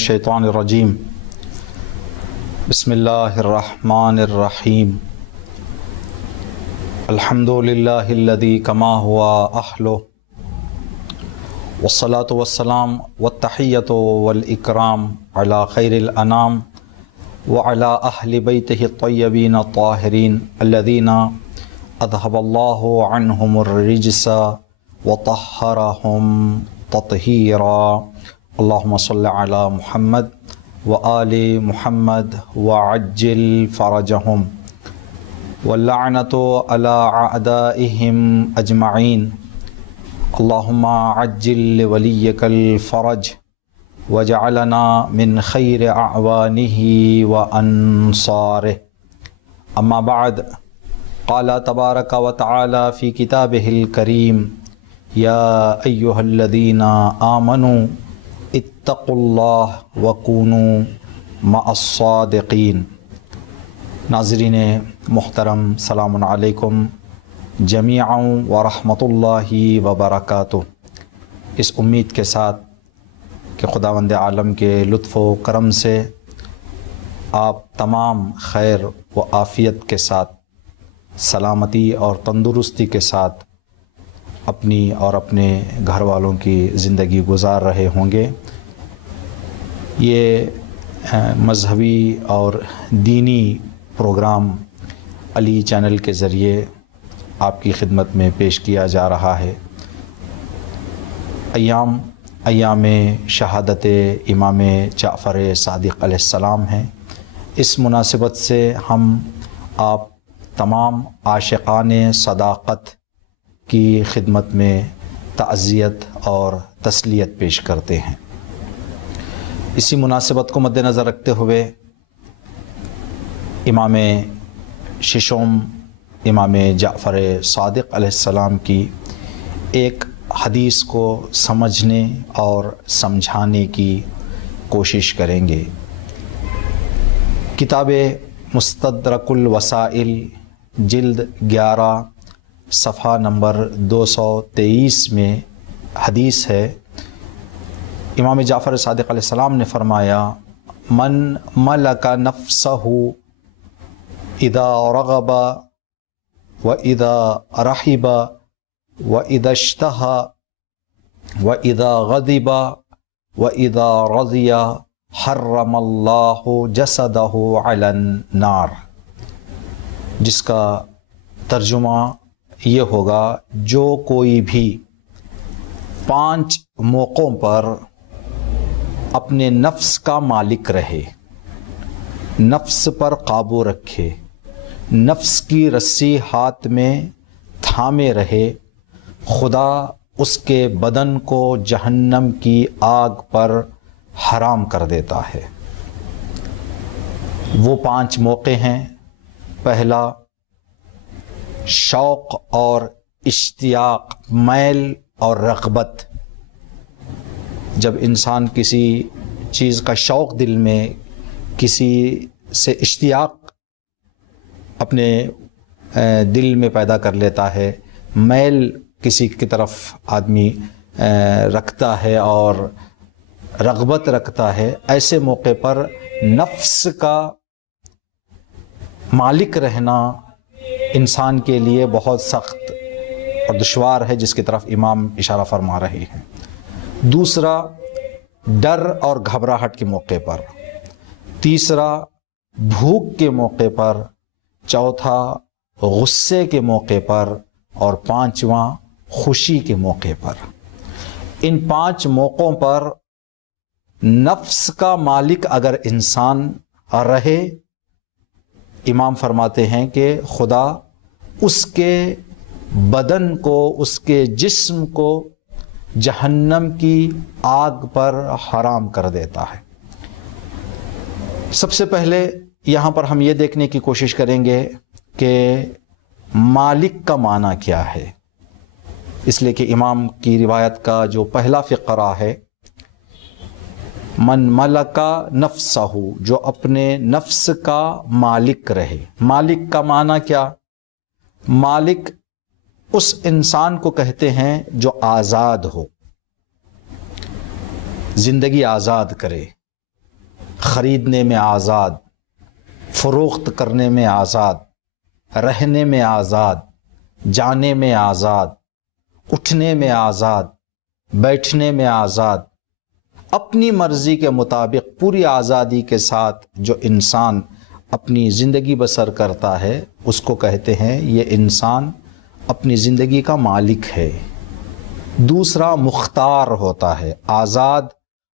الشیطان الرجیم بسم اللہ الرحمن الرحیم الحمد للہ الذی کما ہوا اہلہ والصلاة والسلام والتحیۃ والاکرام علی خیر الانام وعلی اہل بیتہ الطیبین الطاہرین الذین اذھب اللہ عنہم الرجس وطہرہم تطہیرا اللہم صل علی محمد وآل محمد وعجل فرجہم واللعنۃ علی اعدائہم اجمعین اللہم عجل لولیک الفرج وجعلنا من خیر اعوانہ وانصارہ اما بعد قال تبارک وتعالی فی کتابہ الکریم یا ایہا الذین آمنوا اتقوا اللہ وکونوا مع الصادقین۔ ناظرین محترم، السلام علیکم جمیعا ورحمۃ اللہ وبرکاتہ۔ اس امید کے ساتھ کہ خداوند عالم کے لطف و کرم سے آپ تمام خیر و عافیت کے ساتھ، سلامتی اور تندرستی کے ساتھ اپنی اور اپنے گھر والوں کی زندگی گزار رہے ہوں گے۔ یہ مذہبی اور دینی پروگرام علی چینل کے ذریعے آپ کی خدمت میں پیش کیا جا رہا ہے۔ ایام شہادت امام جعفر صادق علیہ السلام ہیں۔ اس مناسبت سے ہم آپ تمام عاشقان صداقت کی خدمت میں تعزیت اور تسلیت پیش کرتے ہیں۔ اسی مناسبت کو مد نظر رکھتے ہوئے امام ششم امام جعفر صادق علیہ السلام کی ایک حدیث کو سمجھنے اور سمجھانے کی کوشش کریں گے۔ کتاب مستدرک الوسائل جلد 11 صفحہ نمبر 223 میں حدیث ہے۔ امام جعفر صادق علیہ السلام نے فرمایا، من ملک نفسہ اذا رغب واذا رحب واذا اشتہى واذا غضب واذا رضی حرم اللہ جسدہ علی النار، جس کا ترجمہ یہ ہوگا، جو کوئی بھی 5 موقعوں پر اپنے نفس کا مالک رہے، نفس پر قابو رکھے، نفس کی رسی ہاتھ میں تھامے رہے، خدا اس کے بدن کو جہنم کی آگ پر حرام کر دیتا ہے۔ وہ 5 موقع ہیں۔ پہلا، شوق اور اشتیاق، میل اور رغبت۔ جب انسان کسی چیز کا شوق دل میں، کسی سے اشتیاق اپنے دل میں پیدا کر لیتا ہے، میل کسی کی طرف آدمی رکھتا ہے اور رغبت رکھتا ہے، ایسے موقع پر نفس کا مالک رہنا انسان کے لیے بہت سخت اور دشوار ہے، جس کی طرف امام اشارہ فرما رہے ہیں۔ دوسرا، ڈر اور گھبراہٹ کے موقع پر۔ تیسرا، بھوک کے موقع پر۔ چوتھا، غصے کے موقع پر۔ اور 5واں، خوشی کے موقع پر۔ ان 5 موقعوں پر نفس کا مالک اگر انسان رہے، امام فرماتے ہیں کہ خدا اس کے بدن کو، اس کے جسم کو جہنم کی آگ پر حرام کر دیتا ہے۔ سب سے پہلے یہاں پر ہم یہ دیکھنے کی کوشش کریں گے کہ مالک کا معنی کیا ہے، اس لیے کہ امام کی روایت کا جو پہلا فقرہ ہے، من ملکا نفسہ، جو اپنے نفس کا مالک رہے۔ مالک کا معنی کیا؟ مالک اس انسان کو کہتے ہیں جو آزاد ہو، زندگی آزاد کرے، خریدنے میں آزاد، فروخت کرنے میں آزاد، رہنے میں آزاد، جانے میں آزاد، اٹھنے میں آزاد، بیٹھنے میں آزاد، اپنی مرضی کے مطابق پوری آزادی کے ساتھ جو انسان اپنی زندگی بسر کرتا ہے اس کو کہتے ہیں یہ انسان اپنی زندگی کا مالک ہے۔ دوسرا مختار ہوتا ہے، آزاد،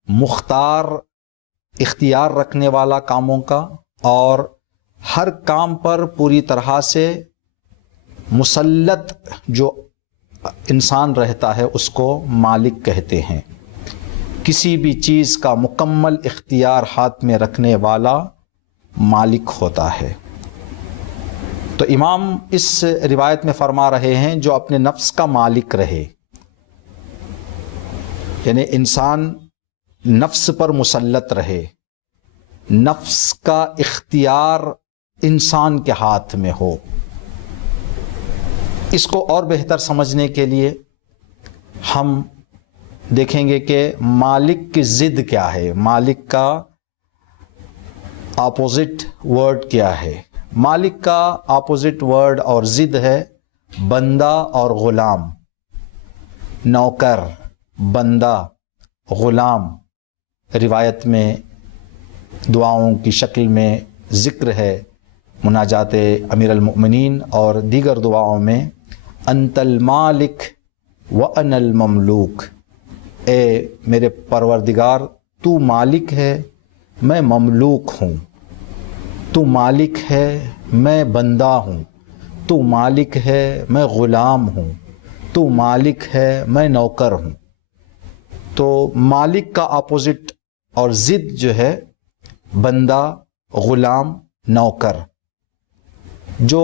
مختار، اختیار رکھنے والا کاموں کا، اور ہر کام پر پوری طرح سے مسلط جو انسان رہتا ہے اس کو مالک کہتے ہیں۔ کسی بھی چیز کا مکمل اختیار ہاتھ میں رکھنے والا مالک ہوتا ہے۔ تو امام اس روایت میں فرما رہے ہیں جو اپنے نفس کا مالک رہے، یعنی انسان نفس پر مسلط رہے، نفس کا اختیار انسان کے ہاتھ میں ہو۔ اس کو اور بہتر سمجھنے کے لیے ہم دیکھیں گے کہ مالک کی ضد کیا ہے، مالک کا اپوزٹ ورڈ کیا ہے۔ مالک کا اپوزٹ ورڈ اور ضد ہے بندہ اور غلام، نوکر، بندہ، غلام۔ روایت میں دعاؤں کی شکل میں ذکر ہے، مناجات امیر المؤمنین اور دیگر دعاؤں میں، انت المالک وانا المملوک، اے میرے پروردگار تو مالک ہے میں مملوک ہوں، تو مالک ہے میں بندہ ہوں، تو مالک ہے میں غلام ہوں، تو مالک ہے میں نوکر ہوں۔ تو مالک کا اپوزٹ اور ضد جو ہے بندہ، غلام، نوکر۔ جو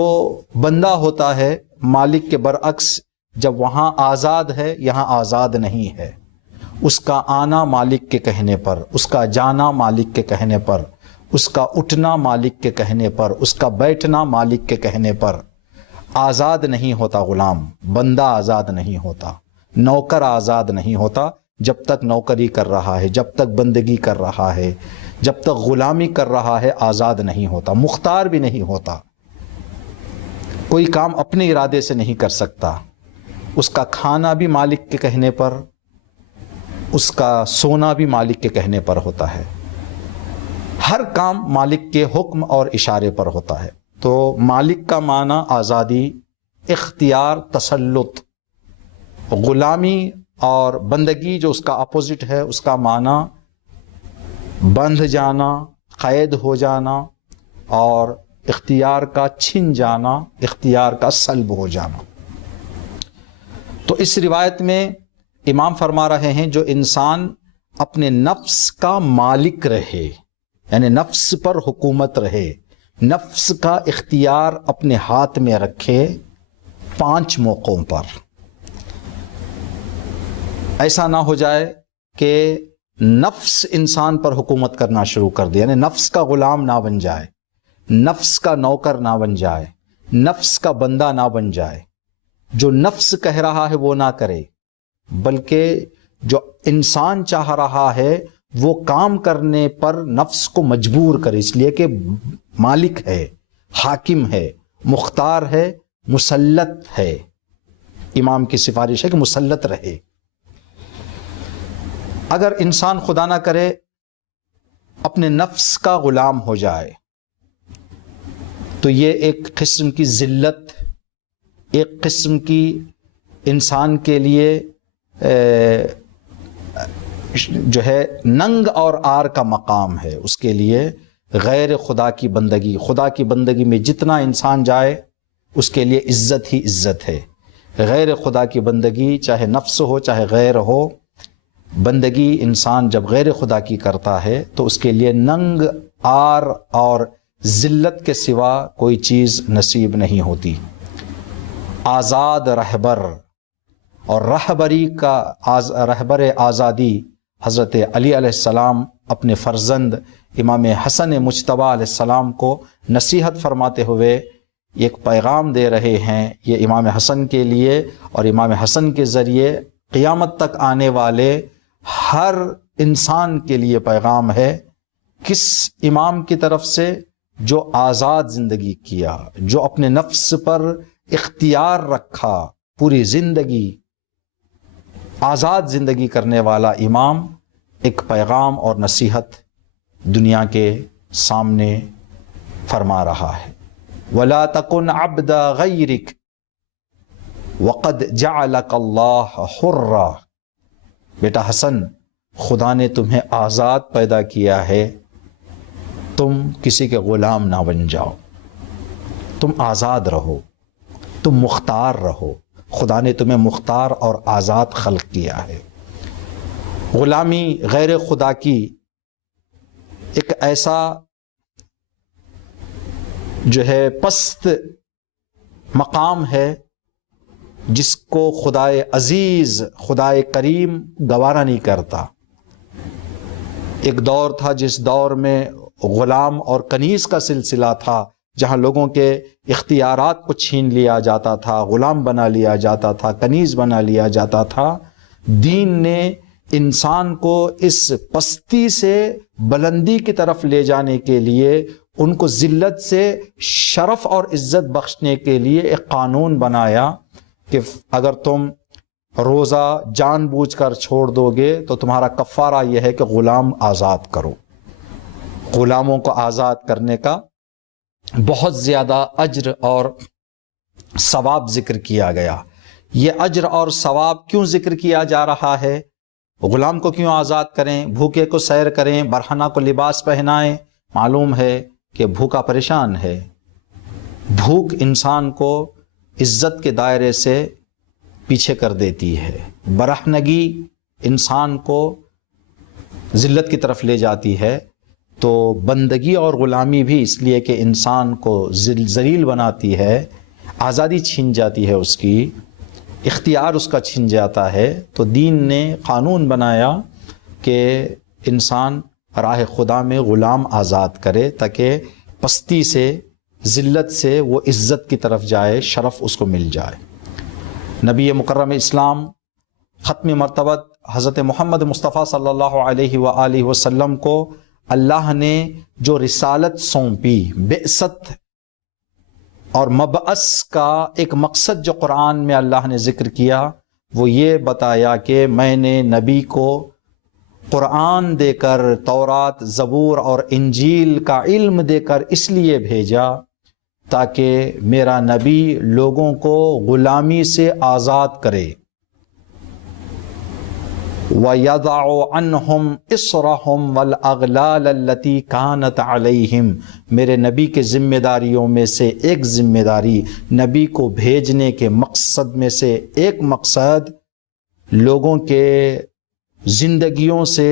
بندہ ہوتا ہے مالک کے برعکس جب وہاں آزاد ہے یہاں آزاد نہیں ہے، اس کا آنا مالک کے کہنے پر، اس کا جانا مالک کے کہنے پر، اس کا اٹھنا مالک کے کہنے پر، اس کا بیٹھنا مالک کے کہنے پر آزاد نہیں ہوتا۔ غلام، بندہ آزاد نہیں ہوتا، نوکر آزاد نہیں ہوتا جب تک نوکری کر رہا ہے، جب تک بندگی کر رہا ہے، جب تک غلامی کر رہا ہے آزاد نہیں ہوتا، مختار بھی نہیں ہوتا۔ کوئی کام اپنے ارادے سے نہیں کر سکتا، اس کا کھانا بھی مالک کے کہنے پر، اس کا سونا بھی مالک کے کہنے پر ہوتا ہے، ہر کام مالک کے حکم اور اشارے پر ہوتا ہے۔ تو مالک کا معنی آزادی، اختیار، تسلط۔ غلامی اور بندگی جو اس کا اپوزٹ ہے اس کا معنی بندھ جانا، قید ہو جانا، اور اختیار کا چھن جانا، اختیار کا سلب ہو جانا۔ تو اس روایت میں امام فرما رہے ہیں جو انسان اپنے نفس کا مالک رہے، یعنی نفس پر حکومت رہے، نفس کا اختیار اپنے ہاتھ میں رکھے 5 موقعوں پر۔ ایسا نہ ہو جائے کہ نفس انسان پر حکومت کرنا شروع کر دے، یعنی نفس کا غلام نہ بن جائے، نفس کا نوکر نہ بن جائے، نفس کا بندہ نہ بن جائے۔ جو نفس کہہ رہا ہے وہ نہ کرے، بلکہ جو انسان چاہ رہا ہے وہ کام کرنے پر نفس کو مجبور کرے، اس لیے کہ مالک ہے، حاکم ہے، مختار ہے، مسلط ہے۔ امام کی سفارش ہے کہ مسلط رہے۔ اگر انسان خدا نہ کرے اپنے نفس کا غلام ہو جائے تو یہ ایک قسم کی ذلت، ایک قسم کی انسان کے لیے جو ہے ننگ اور عار کا مقام ہے۔ اس کے لیے غیر خدا کی بندگی، خدا کی بندگی میں جتنا انسان جائے اس کے لیے عزت ہی عزت ہے۔ غیر خدا کی بندگی چاہے نفس ہو چاہے غیر ہو، بندگی انسان جب غیر خدا کی کرتا ہے تو اس کے لیے ننگ، عار اور ذلت کے سوا کوئی چیز نصیب نہیں ہوتی۔ آزاد رہبر اور رہبری کا رہبر آزادی حضرت علی علیہ السلام اپنے فرزند امام حسن مجتبی علیہ السلام کو نصیحت فرماتے ہوئے ایک پیغام دے رہے ہیں۔ یہ امام حسن کے لیے اور امام حسن کے ذریعے قیامت تک آنے والے ہر انسان کے لیے پیغام ہے کس امام کی طرف سے؟ جو آزاد زندگی کیا، جو اپنے نفس پر اختیار رکھا، پوری زندگی آزاد زندگی کرنے والا امام ایک پیغام اور نصیحت دنیا کے سامنے فرما رہا ہے۔ وَلَا تَكُنْ عَبْدَ غَيْرِكَ وَقَدْ جَعَلَكَ اللَّهُ حُرًّا۔ بیٹا حسن، خدا نے تمہیں آزاد پیدا کیا ہے، تم کسی کے غلام نہ بن جاؤ، تم آزاد رہو، تم مختار رہو۔ خدا نے تمہیں مختار اور آزاد خلق کیا ہے۔ غلامی غیر خدا کی ایک ایسا جو ہے پست مقام ہے جس کو خدائے عزیز، خدائے کریم گوارا نہیں کرتا۔ ایک دور تھا جس دور میں غلام اور کنیز کا سلسلہ تھا، جہاں لوگوں کے اختیارات کو چھین لیا جاتا تھا، غلام بنا لیا جاتا تھا، کنیز بنا لیا جاتا تھا۔ دین نے انسان کو اس پستی سے بلندی کی طرف لے جانے کے لیے، ان کو ذلت سے شرف اور عزت بخشنے کے لیے ایک قانون بنایا کہ اگر تم روزہ جان بوجھ کر چھوڑ دو گے تو تمہارا کفارہ یہ ہے کہ غلام آزاد کرو۔ غلاموں کو آزاد کرنے کا بہت زیادہ اجر اور ثواب ذکر کیا گیا۔ یہ اجر اور ثواب کیوں ذکر کیا جا رہا ہے؟ غلام کو کیوں آزاد کریں؟ بھوکے کو سیر کریں، برہنہ کو لباس پہنائیں۔ معلوم ہے کہ بھوکا پریشان ہے۔ بھوک انسان کو عزت کے دائرے سے پیچھے کر دیتی ہے، برہنگی انسان کو ذلت کی طرف لے جاتی ہے۔ تو بندگی اور غلامی بھی اس لیے کہ انسان کو ذلیل بناتی ہے، آزادی چھین جاتی ہے، اس کی اختیار اس کا چھن جاتا ہے۔ تو دین نے قانون بنایا کہ انسان راہ خدا میں غلام آزاد کرے تاکہ پستی سے، ذلت سے وہ عزت کی طرف جائے، شرف اس کو مل جائے۔ نبی مکرم اسلام ختم مرتبت حضرت محمد مصطفیٰ صلی اللہ علیہ وآلہ وسلم کو اللہ نے جو رسالت سونپی، بعثت اور مبعث کا ایک مقصد جو قرآن میں اللہ نے ذکر کیا، وہ یہ بتایا کہ میں نے نبی کو قرآن دے کر، تورات، زبور اور انجیل کا علم دے کر اس لیے بھیجا تاکہ میرا نبی لوگوں کو غلامی سے آزاد کرے۔ وَيَضَعُ عَنْهُمْ إِصْرَهُمْ وَالْأَغْلَالَ الَّتِي كَانَتْ عَلَيْهِمْ۔ میرے نبی کے ذمہ داریوں میں سے ایک ذمہ داری، نبی کو بھیجنے کے مقصد میں سے ایک مقصد، لوگوں کے زندگیوں سے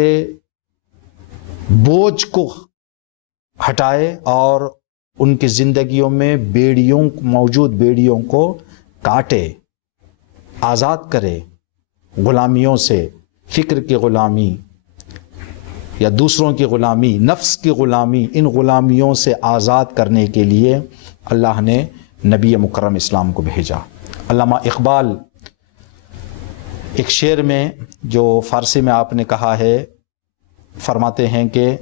بوجھ کو ہٹائے اور ان کی زندگیوں میں موجود بیڑیوں کو کاٹے، آزاد کرے غلامیوں سے، فکر کی غلامی یا دوسروں کی غلامی، نفس کی غلامی، ان غلامیوں سے آزاد کرنے کے لیے اللہ نے نبی مکرم اسلام کو بھیجا۔ علامہ اقبال ایک شعر میں جو فارسی میں آپ نے کہا ہے، فرماتے ہیں کہ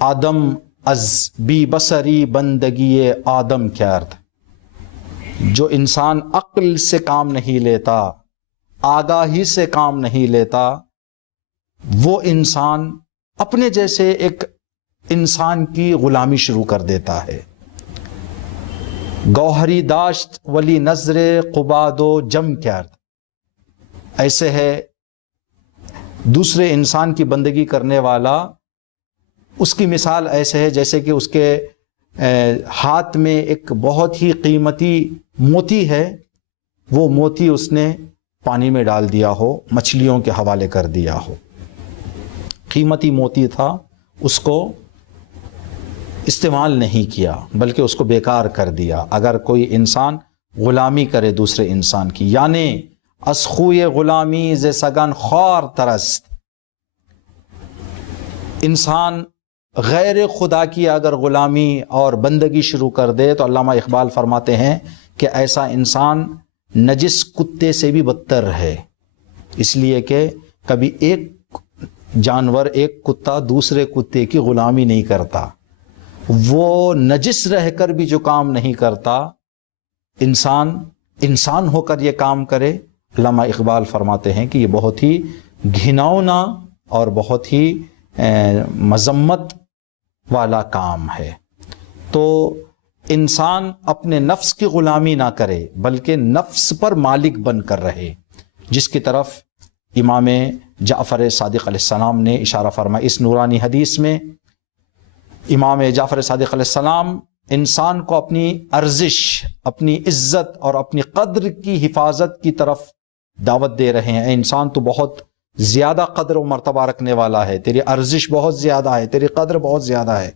آدم از بی بصری بندگی آدم کرد۔ جو انسان عقل سے کام نہیں لیتا، آگاہی سے کام نہیں لیتا، وہ انسان اپنے جیسے ایک انسان کی غلامی شروع کر دیتا ہے۔ گوہری داشت ولی نظر قباد و جم کرد۔ ایسے ہے دوسرے انسان کی بندگی کرنے والا، اس کی مثال ایسے ہے جیسے کہ اس کے ہاتھ میں ایک بہت ہی قیمتی موتی ہے، وہ موتی اس نے پانی میں ڈال دیا ہو، مچھلیوں کے حوالے کر دیا ہو۔ قیمتی موتی تھا، اس کو استعمال نہیں کیا بلکہ اس کو بیکار کر دیا۔ اگر کوئی انسان غلامی کرے دوسرے انسان کی، یعنی از خوی غلامی ز سگن خوار ترست، انسان غیر خدا کی اگر غلامی اور بندگی شروع کر دے تو علامہ اقبال فرماتے ہیں کہ ایسا انسان نجس کتے سے بھی بدتر ہے، اس لیے کہ کبھی ایک جانور ایک کتا دوسرے کتے کی غلامی نہیں کرتا، وہ نجس رہ کر بھی جو کام نہیں کرتا، انسان ہو کر یہ کام کرے، علامہ اقبال فرماتے ہیں کہ یہ بہت ہی گھناؤنا اور بہت ہی مذمت والا کام ہے۔ تو انسان اپنے نفس کی غلامی نہ کرے بلکہ نفس پر مالک بن کر رہے، جس کی طرف امام جعفر صادق علیہ السلام نے اشارہ فرمایا۔ اس نورانی حدیث میں امام جعفر صادق علیہ السلام انسان کو اپنی ارزش، اپنی عزت اور اپنی قدر کی حفاظت کی طرف دعوت دے رہے ہیں۔ اے انسان، تو بہت زیادہ قدر و مرتبہ رکھنے والا ہے، تیری ارزش بہت زیادہ ہے، تیری قدر بہت زیادہ ہے،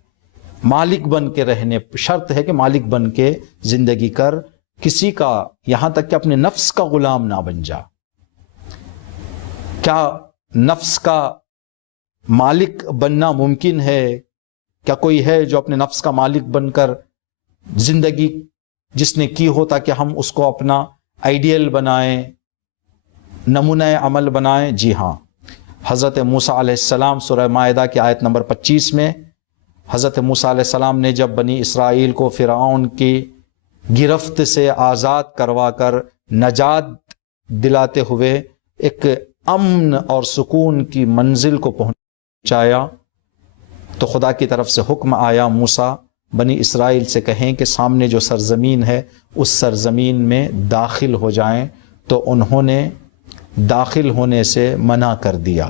مالک بن کے رہنے، شرط ہے کہ مالک بن کے زندگی کر، کسی کا، یہاں تک کہ اپنے نفس کا غلام نہ بن جا۔ کیا نفس کا مالک بننا ممکن ہے؟ کیا کوئی ہے جو اپنے نفس کا مالک بن کر زندگی جس نے کی ہو تاکہ ہم اس کو اپنا آئیڈیل بنائیں، نمونہ عمل بنائیں؟ جی ہاں، حضرت موسیٰ علیہ السلام سورہ مائدہ کی آیت نمبر 25 میں حضرت موسیٰ علیہ السلام نے جب بنی اسرائیل کو فرعون کی گرفت سے آزاد کروا کر نجات دلاتے ہوئے ایک امن اور سکون کی منزل کو پہنچایا، تو خدا کی طرف سے حکم آیا، موسیٰ بنی اسرائیل سے کہیں کہ سامنے جو سرزمین ہے اس سرزمین میں داخل ہو جائیں، تو انہوں نے داخل ہونے سے منع کر دیا۔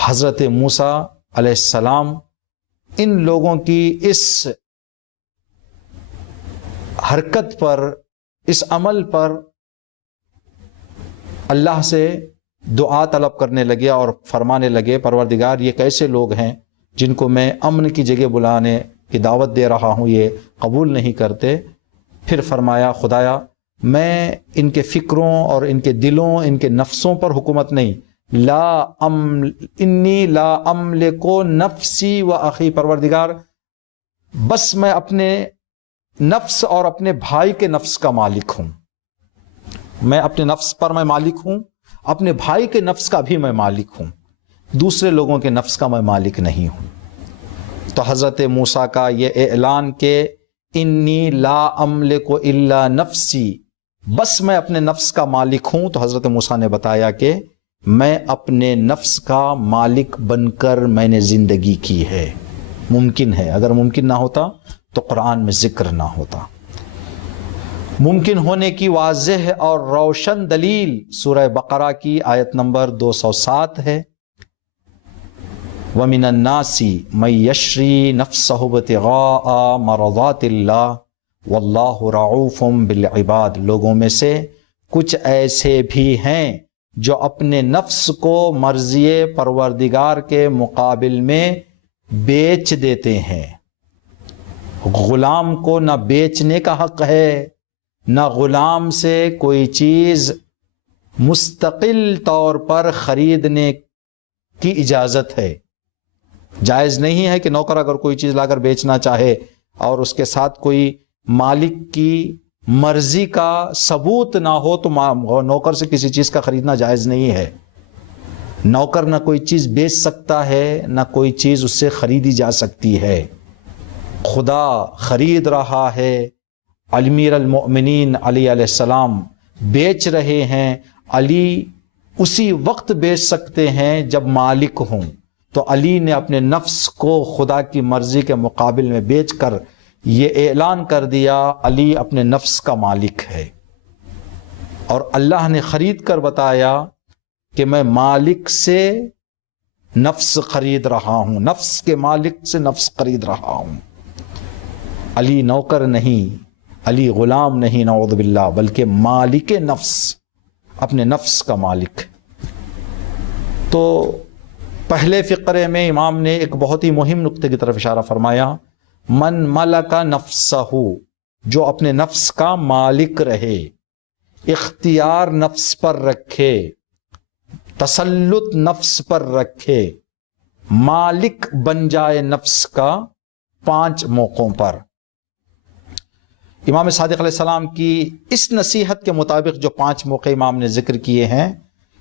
حضرت موسیٰ علیہ السلام ان لوگوں کی اس حرکت پر، اس عمل پر اللہ سے دعا طلب کرنے لگے اور فرمانے لگے، پروردگار یہ کیسے لوگ ہیں جن کو میں امن کی جگہ بلانے کی دعوت دے رہا ہوں، یہ قبول نہیں کرتے۔ پھر فرمایا، خدایا میں ان کے فکروں اور ان کے دلوں، ان کے نفسوں پر حکومت نہیں، انی لا املک نفسی و اخی، پروردگار بس میں اپنے نفس اور اپنے بھائی کے نفس کا مالک ہوں، میں اپنے نفس پر میں مالک ہوں، اپنے بھائی کے نفس کا بھی میں مالک ہوں، دوسرے لوگوں کے نفس کا میں مالک نہیں ہوں۔ تو حضرت موسیٰ کا یہ اعلان کہ انی لا املک الا نفسی، بس میں اپنے نفس کا مالک ہوں، تو حضرت موسیٰ نے بتایا کہ میں اپنے نفس کا مالک بن کر میں نے زندگی کی ہے۔ ممکن ہے، اگر ممکن نہ ہوتا تو قرآن میں ذکر نہ ہوتا۔ ممکن ہونے کی واضح اور روشن دلیل سورہ بقرہ کی آیت نمبر 207 ہے، وَمِنَ النَّاسِ مَن يَشْرِي نَفْسَهُ ابْتِغَاءَ مَرْضَاتِ اللَّهِ وَاللَّهُ رَءُوفٌ بِالْعِبَادِ، لوگوں میں سے کچھ ایسے بھی ہیں جو اپنے نفس کو مرضی پروردگار کے مقابل میں بیچ دیتے ہیں۔ غلام کو نہ بیچنے کا حق ہے، نہ غلام سے کوئی چیز مستقل طور پر خریدنے کی اجازت ہے۔ جائز نہیں ہے کہ نوکر اگر کوئی چیز لا کر بیچنا چاہے اور اس کے ساتھ کوئی مالک کی مرضی کا ثبوت نہ ہو تو نوکر سے کسی چیز کا خریدنا جائز نہیں ہے۔ نوکر نہ کوئی چیز بیچ سکتا ہے، نہ کوئی چیز اس سے خریدی جا سکتی ہے۔ خدا خرید رہا ہے، امیر المؤمنین علی علیہ السلام بیچ رہے ہیں، علی اسی وقت بیچ سکتے ہیں جب مالک ہوں، تو علی نے اپنے نفس کو خدا کی مرضی کے مقابل میں بیچ کر یہ اعلان کر دیا، علی اپنے نفس کا مالک ہے۔ اور اللہ نے خرید کر بتایا کہ میں مالک سے نفس خرید رہا ہوں، نفس کے مالک سے نفس خرید رہا ہوں۔ علی نوکر نہیں، علی غلام نہیں نعوذ باللہ، بلکہ مالک نفس، اپنے نفس کا مالک۔ تو پہلے فقرے میں امام نے ایک بہت ہی مہم نقطے کی طرف اشارہ فرمایا، من ملک نفسہ، جو اپنے نفس کا مالک رہے، اختیار نفس پر رکھے، تسلط نفس پر رکھے، مالک بن جائے نفس کا 5 موقعوں پر۔ امام صادق علیہ السلام کی اس نصیحت کے مطابق جو 5 موقع امام نے ذکر کیے ہیں،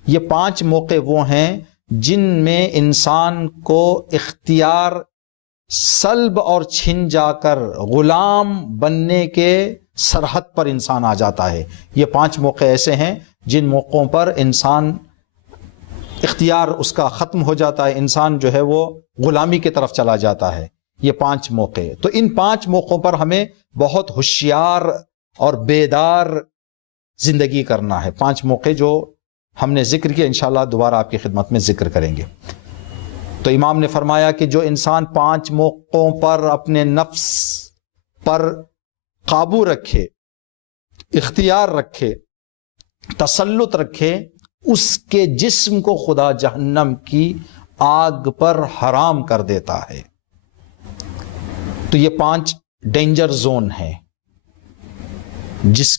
یہ 5 موقع وہ ہیں جن میں انسان کو اختیار سلب اور چھن جا کر غلام بننے کے سرحد پر انسان آ جاتا ہے. یہ 5 موقع ایسے ہیں جن موقعوں پر انسان اختیار اس کا ختم ہو جاتا ہے، انسان جو ہے وہ غلامی کی طرف چلا جاتا ہے. یہ 5 موقع. تو ان 5 موقعوں پر ہمیں بہت ہوشیار اور بیدار زندگی کرنا ہے. 5 موقع جو ہم نے ذکر کیا، انشاءاللہ دوبارہ آپ کی خدمت میں ذکر کریں گے. تو امام نے فرمایا کہ جو انسان 5 موقعوں پر اپنے نفس پر قابو رکھے، اختیار رکھے، تسلط رکھے، اس کے جسم کو خدا جہنم کی آگ پر حرام کر دیتا ہے. تو یہ 5 ڈینجر زون ہیں. جس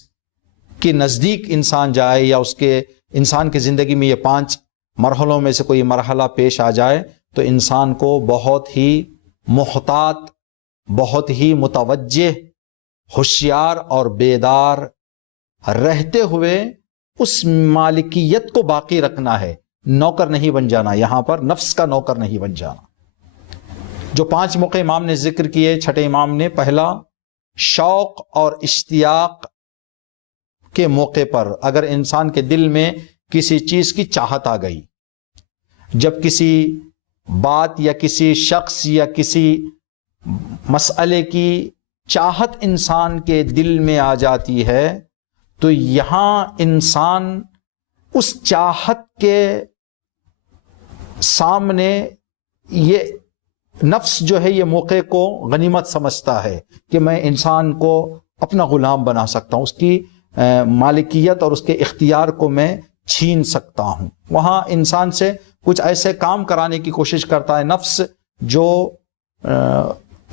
کے نزدیک انسان جائے یا اس کے انسان کی زندگی میں یہ 5 مرحلوں میں سے کوئی مرحلہ پیش آ جائے تو انسان کو بہت ہی محتاط، بہت ہی متوجہ، ہوشیار اور بیدار رہتے ہوئے اس مالکیت کو باقی رکھنا ہے. نوکر نہیں بن جانا، یہاں پر نفس کا نوکر نہیں بن جانا. جو 5 موقع امام نے ذکر کیے، چھٹے امام نے، پہلا شوق اور اشتیاق کے موقع پر اگر انسان کے دل میں کسی چیز کی چاہت آ گئی، جب کسی بات یا کسی شخص یا کسی مسئلے کی چاہت انسان کے دل میں آ جاتی ہے تو یہاں انسان اس چاہت کے سامنے یہ نفس جو ہے یہ موقع کو غنیمت سمجھتا ہے کہ میں انسان کو اپنا غلام بنا سکتا ہوں، اس کی مالکیت اور اس کے اختیار کو میں چھین سکتا ہوں. وہاں انسان سے کچھ ایسے کام کرانے کی کوشش کرتا ہے نفس جو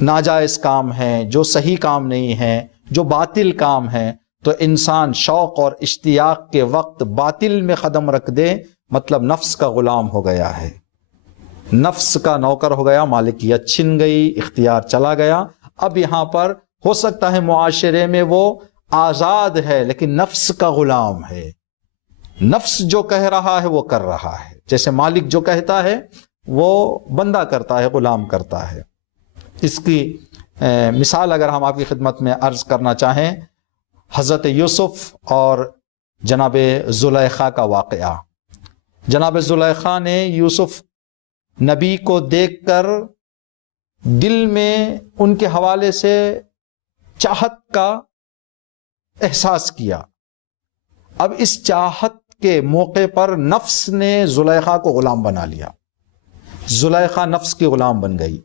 ناجائز کام ہیں، جو صحیح کام نہیں ہیں، جو باطل کام ہیں. تو انسان شوق اور اشتیاق کے وقت باطل میں قدم رکھ دے، مطلب نفس کا غلام ہو گیا ہے، نفس کا نوکر ہو گیا، مالکیت چھن گئی، اختیار چلا گیا. اب یہاں پر ہو سکتا ہے معاشرے میں وہ آزاد ہے لیکن نفس کا غلام ہے. نفس جو کہہ رہا ہے وہ کر رہا ہے، جیسے مالک جو کہتا ہے وہ بندہ کرتا ہے، غلام کرتا ہے. اس کی مثال اگر ہم آپ کی خدمت میں عرض کرنا چاہیں، حضرت یوسف اور جناب زلیخا کا واقعہ. جناب زلیخا نے یوسف نبی کو دیکھ کر دل میں ان کے حوالے سے چاہت کا احساس کیا. اب اس چاہت کے موقع پر نفس نے زلیخا کو غلام بنا لیا، زلیخا نفس کی غلام بن گئی.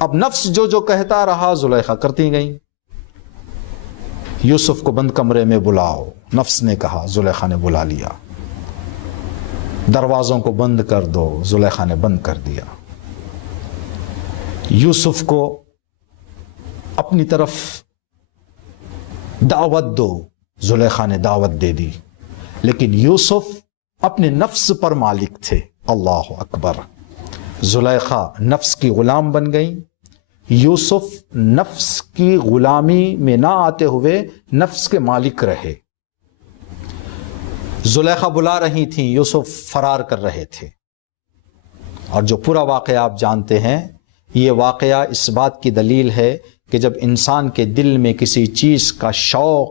اب نفس جو کہتا رہا زلیخا کرتی گئی. یوسف کو بند کمرے میں بلاؤ، نفس نے کہا، زلیخا نے بلا لیا. دروازوں کو بند کر دو، زلیخا نے بند کر دیا. یوسف کو اپنی طرف دعوت دو، زلیخا نے دعوت دے دی. لیکن یوسف اپنے نفس پر مالک تھے. اللہ اکبر. زلیخا نفس کی غلام بن گئی، یوسف نفس کی غلامی میں نہ آتے ہوئے نفس کے مالک رہے. زلیخا بلا رہی تھیں، یوسف فرار کر رہے تھے. اور جو پورا واقعہ آپ جانتے ہیں، یہ واقعہ اس بات کی دلیل ہے کہ جب انسان کے دل میں کسی چیز کا شوق،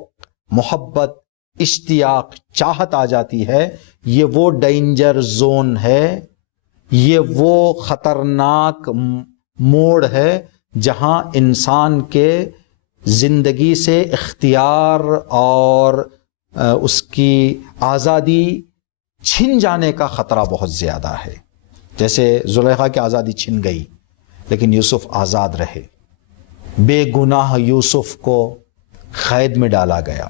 محبت، اشتیاق، چاہت آ جاتی ہے، یہ وہ ڈینجر زون ہے، یہ وہ خطرناک موڑ ہے جہاں انسان کے زندگی سے اختیار اور اس کی آزادی چھن جانے کا خطرہ بہت زیادہ ہے. جیسے زلیخا کی آزادی چھن گئی لیکن یوسف آزاد رہے. بے گناہ یوسف کو قید میں ڈالا گیا.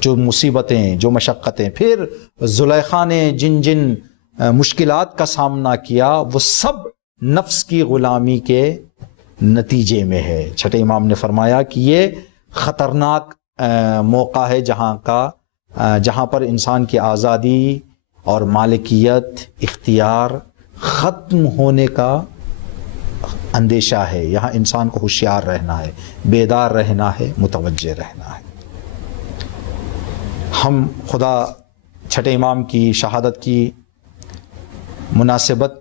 جو مصیبتیں، جو مشقتیں، پھر زلیخا نے جن جن مشکلات کا سامنا کیا، وہ سب نفس کی غلامی کے نتیجے میں ہے. چھٹے امام نے فرمایا کہ یہ خطرناک موقع ہے جہاں پر انسان کی آزادی اور مالکیت، اختیار ختم ہونے کا اندیشہ ہے. یہاں انسان کو ہوشیار رہنا ہے، بیدار رہنا ہے، متوجہ رہنا ہے. ہم خدا چھٹے امام کی شہادت کی مناسبت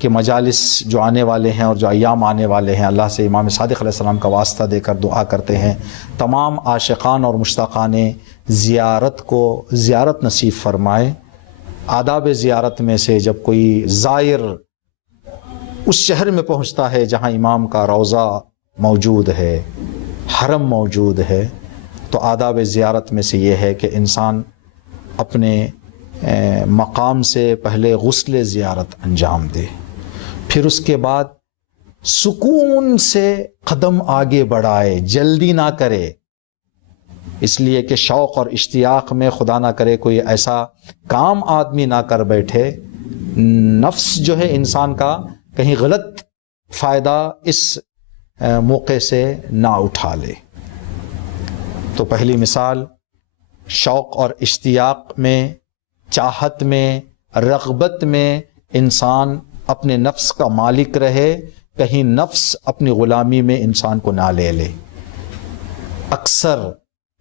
کے مجالس جو آنے والے ہیں اور جو ایام آنے والے ہیں، اللہ سے امام صادق علیہ السلام کا واسطہ دے کر دعا کرتے ہیں تمام عاشقان اور مشتاقان زیارت کو زیارت نصیب فرمائے۔ آداب زیارت میں سے جب کوئی زائر اس شہر میں پہنچتا ہے جہاں امام کا روضہ موجود ہے، حرم موجود ہے، تو آداب زیارت میں سے یہ ہے کہ انسان اپنے مقام سے پہلے غسل زیارت انجام دے، پھر اس کے بعد سکون سے قدم آگے بڑھائے، جلدی نہ کرے، اس لیے کہ شوق اور اشتیاق میں خدا نہ کرے کوئی ایسا کام آدمی نہ کر بیٹھے، نفس جو ہے انسان کا کہیں غلط فائدہ اس موقع سے نہ اٹھا لے۔ تو پہلی مثال شوق اور اشتیاق میں، چاہت میں، رغبت میں انسان اپنے نفس کا مالک رہے، کہیں نفس اپنی غلامی میں انسان کو نہ لے لے۔ اکثر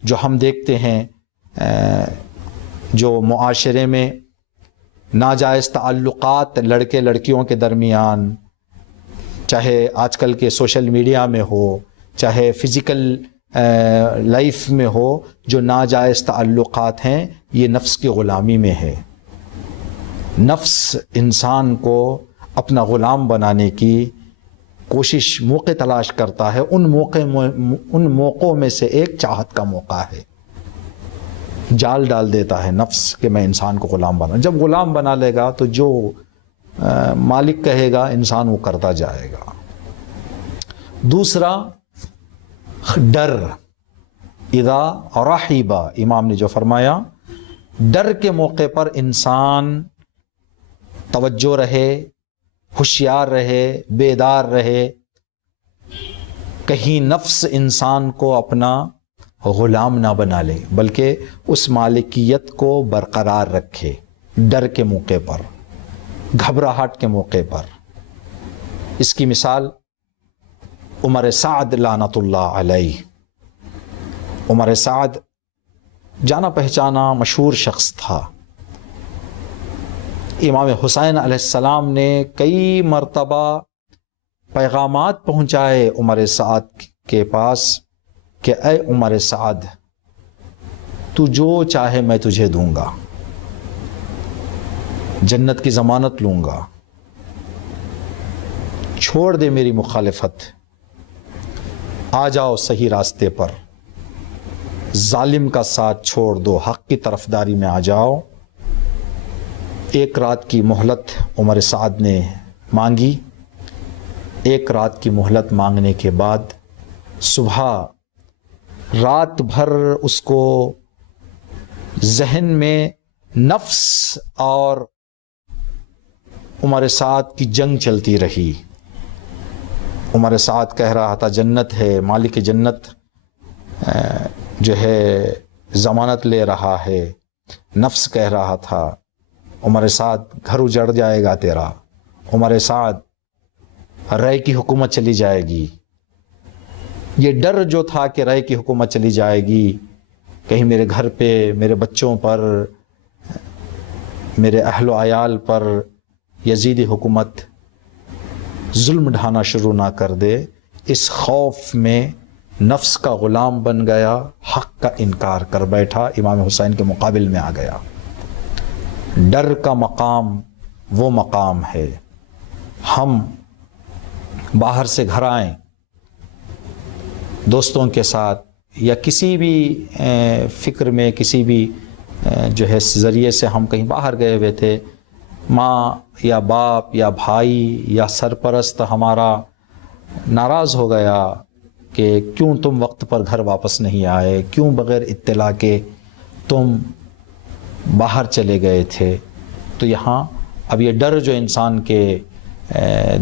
جو ہم دیکھتے ہیں جو معاشرے میں ناجائز تعلقات لڑکے لڑکیوں کے درمیان، چاہے آج کل کے سوشل میڈیا میں ہو، چاہے فزیکل لائف میں ہو، جو ناجائز تعلقات ہیں یہ نفس کی غلامی میں ہے۔ نفس انسان کو اپنا غلام بنانے کی کوشش، موقع تلاش کرتا ہے، ان موقعوں میں سے ایک چاہت کا موقع ہے۔ جال ڈال دیتا ہے نفس کہ میں انسان کو غلام بنا، جب غلام بنا لے گا تو جو مالک کہے گا انسان وہ کرتا جائے گا۔ دوسرا ڈر، اذا رحب، امام نے جو فرمایا ڈر کے موقع پر انسان توجہ رہے، ہوشیار رہے، بیدار رہے، کہیں نفس انسان کو اپنا غلام نہ بنا لے بلکہ اس مالکیت کو برقرار رکھے۔ ڈر کے موقع پر، گھبراہٹ کے موقع پر۔ اس کی مثال عمر سعد لعنت اللہ علیہ۔ عمر سعد جانا پہچانا مشہور شخص تھا۔ امام حسین علیہ السلام نے کئی مرتبہ پیغامات پہنچائے عمر سعد کے پاس کہ اے عمر سعد، تو جو چاہے میں تجھے دوں گا، جنت کی ضمانت لوں گا، چھوڑ دے میری مخالفت، آ جاؤ صحیح راستے پر، ظالم کا ساتھ چھوڑ دو، حق کی طرفداری میں آ جاؤ۔ ایک رات کی مہلت عمر سعد نے مانگی۔ ایک رات کی مہلت مانگنے کے بعد صبح رات بھر اس کو ذہن میں نفس اور عمر سعد کی جنگ چلتی رہی۔ عمر سعد کہہ رہا تھا جنت ہے، مالک جنت جو ہے ضمانت لے رہا ہے، نفس کہہ رہا تھا عمر سعد گھر اجڑ جائے گا تیرا، عمر سعد رائے کی حکومت چلی جائے گی۔ یہ ڈر جو تھا کہ رائے کی حکومت چلی جائے گی، کہیں میرے گھر پہ، میرے بچوں پر، میرے اہل و عیال پر یزیدی حکومت ظلم ڈھانا شروع نہ کر دے، اس خوف میں نفس کا غلام بن گیا، حق کا انکار کر بیٹھا، امام حسین کے مقابل میں آ گیا۔ ڈر کا مقام وہ مقام ہے، ہم باہر سے گھر آئیں دوستوں کے ساتھ یا کسی بھی فکر میں، کسی بھی جو ہے ذریعے سے ہم کہیں باہر گئے ہوئے تھے، ماں یا باپ یا بھائی یا سرپرست ہمارا ناراض ہو گیا کہ کیوں تم وقت پر گھر واپس نہیں آئے، کیوں بغیر اطلاع کے تم باہر چلے گئے تھے، تو یہاں اب یہ ڈر جو انسان کے